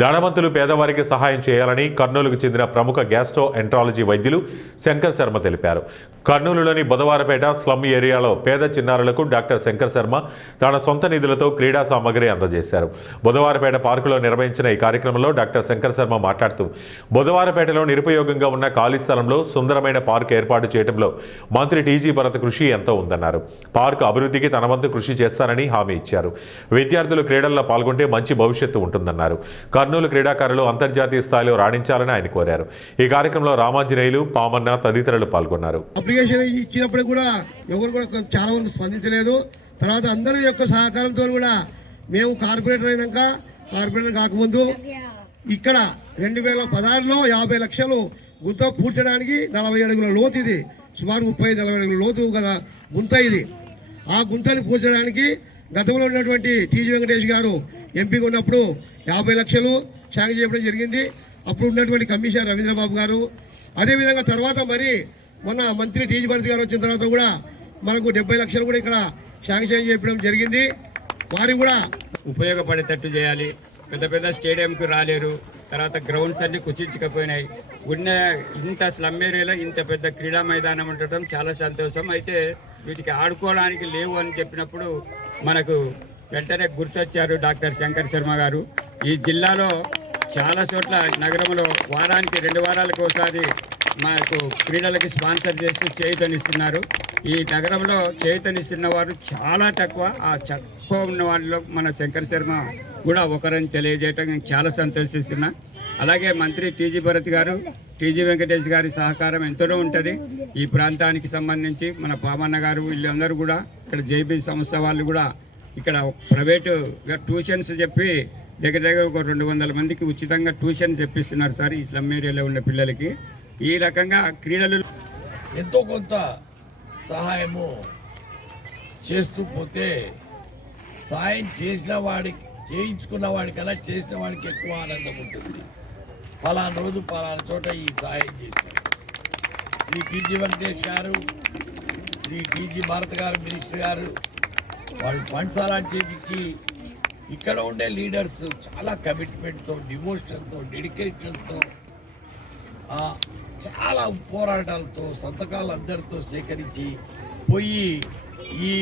ధనవంతులు పేదవారికి సహాయం చేయాలని కర్నూలుకు చెందిన ప్రముఖ గ్యాస్ట్రో ఎంట్రాలజీ వైద్యులు శంకర్ శర్మ తెలిపారు. కర్నూలులోని బుధవారపేట స్లమ్ ఏరియాలో పేద చిన్నారులకు డాక్టర్ శంకర్ శర్మ తన సొంత నిధులతో క్రీడా సామగ్రి అందజేశారు. బుధవారపేట పార్కులో నిర్వహించిన ఈ కార్యక్రమంలో డాక్టర్ శంకర్ శర్మ మాట్లాడుతూ బుధవారపేటలో నిరుపయోగంగా ఉన్న ఖాళీ స్థలంలో సుందరమైన పార్క్ ఏర్పాటు చేయడంలో మంత్రి టీజీ భరత్ కృషి ఎంతో ఉందన్నారు. పార్కు అభివృద్ధికి తన వంతు కృషి చేస్తానని హామీ ఇచ్చారు. విద్యార్థులు క్రీడల్లో పాల్గొంటే మంచి భవిష్యత్తు ఉంటుందన్నారు. కర్నూలు క్రీడాకారులు అంతర్జాతీయ స్థాయిలో రాణించాలని ఆయన కోరారు. ఈ కార్యక్రమంలో రామాంజనేయులు, పామన్న తదితరులు పాల్గొన్నారు. అప్లికేషన్ ఇచ్చినప్పుడు కూడా ఎవరు కూడా చాలా వరకు స్పందించలేదు. తర్వాత అందరి యొక్క సహకారంతో కూడా మేము కార్పొరేటర్ అయినాక, కార్పొరేటర్ కాకముందు ఇక్కడ 2016లో 50 లక్షలు గుంత పూడ్చడానికి 40 అడుగుల లోతు, ఇది సుమారు 35-40 అడుగుల లోతు గల గుంత. ఇది ఆ గుంతని పూడ్చడానికి గతంలో ఉన్నటువంటి టీజీ వెంకటేష్ గారు ఎంపీగా ఉన్నప్పుడు 50 లక్షలు శాంక్షన్ చేయడం జరిగింది. అప్పుడు ఉన్నటువంటి కమిషనర్ రవీంద్రబాబు గారు, అదేవిధంగా తర్వాత మరి మొన్న మంత్రి టీజీ భరత్ గారు వచ్చిన తర్వాత కూడా మనకు 70 లక్షలు కూడా ఇక్కడ శాంక్షన్ చేయడం జరిగింది. వారికి కూడా ఉపయోగపడేటట్టు చేయాలి. పెద్ద పెద్ద స్టేడియంకి రాలేరు, తర్వాత గ్రౌండ్స్ అన్ని కుచించకపోయినాయి. ఉన్న ఇంత స్లమ్ ఏరియాలో ఇంత పెద్ద క్రీడా మైదానం ఉండటం చాలా సంతోషం. అయితే వీటికి ఆడుకోవడానికి లేవు అని చెప్పినప్పుడు మనకు వెంటనే గుర్తొచ్చారు డాక్టర్ శంకర్ శర్మ గారు. ఈ జిల్లాలో చాలా చోట్ల నగరంలో వారానికి 2 వారాలకు ఒకసారి మనకు క్రీడలకి స్పాన్సర్ చేస్తూ చేయూతనిస్తున్నారు. ఈ నగరంలో చేయూతనిస్తున్న వారు చాలా తక్కువ. ఆ తక్కువ ఉన్న వాళ్ళలో మన శంకర్ శర్మ కూడా ఒకరని తెలియజేయటం నేను చాలా సంతోషిస్తున్నా. అలాగే మంత్రి టీజీ భరత్ గారు, టీజీ వెంకటేష్ గారి సహకారం ఎంతనో ఉంటుంది. ఈ ప్రాంతానికి సంబంధించి మన పామన్న గారు వీళ్ళందరూ కూడా ఇక్కడ జేబీ సంస్థ వాళ్ళు కూడా ఇక్కడ ప్రైవేటుగా ట్యూషన్స్ చెప్పి దగ్గర ఒక 200 మందికి ఉచితంగా ట్యూషన్ చెప్పిస్తున్నారు సార్ ఈ స్లమ్ ఏరియాలో ఉన్న పిల్లలకి. ఈ రకంగా క్రీడలు ఎంతో కొంత సహాయము చేస్తూ పోతే సహాయం చేసిన వాడికి, చేయించుకున్న వాడికన్నా చేసిన వాడికి ఎక్కువ ఆనందం ఉంటుంది. పలానా రోజు పలానా చోట ఈ సహాయం చేశారు. శ్రీ టీజీ వెంకటేష్ గారు, శ్రీ టీజీ భారత్ గారు, మినిస్టర్ గారు వాళ్ళు ఫండ్స్ అలా చేపించి ఇక్కడ ఉండే లీడర్స్ చాలా కమిట్మెంట్తో, డివోషన్తో, డెడికేషన్తో, చాలా పోరాటాలతో, సంతకాలు అందరితో సేకరించి పోయి ఈ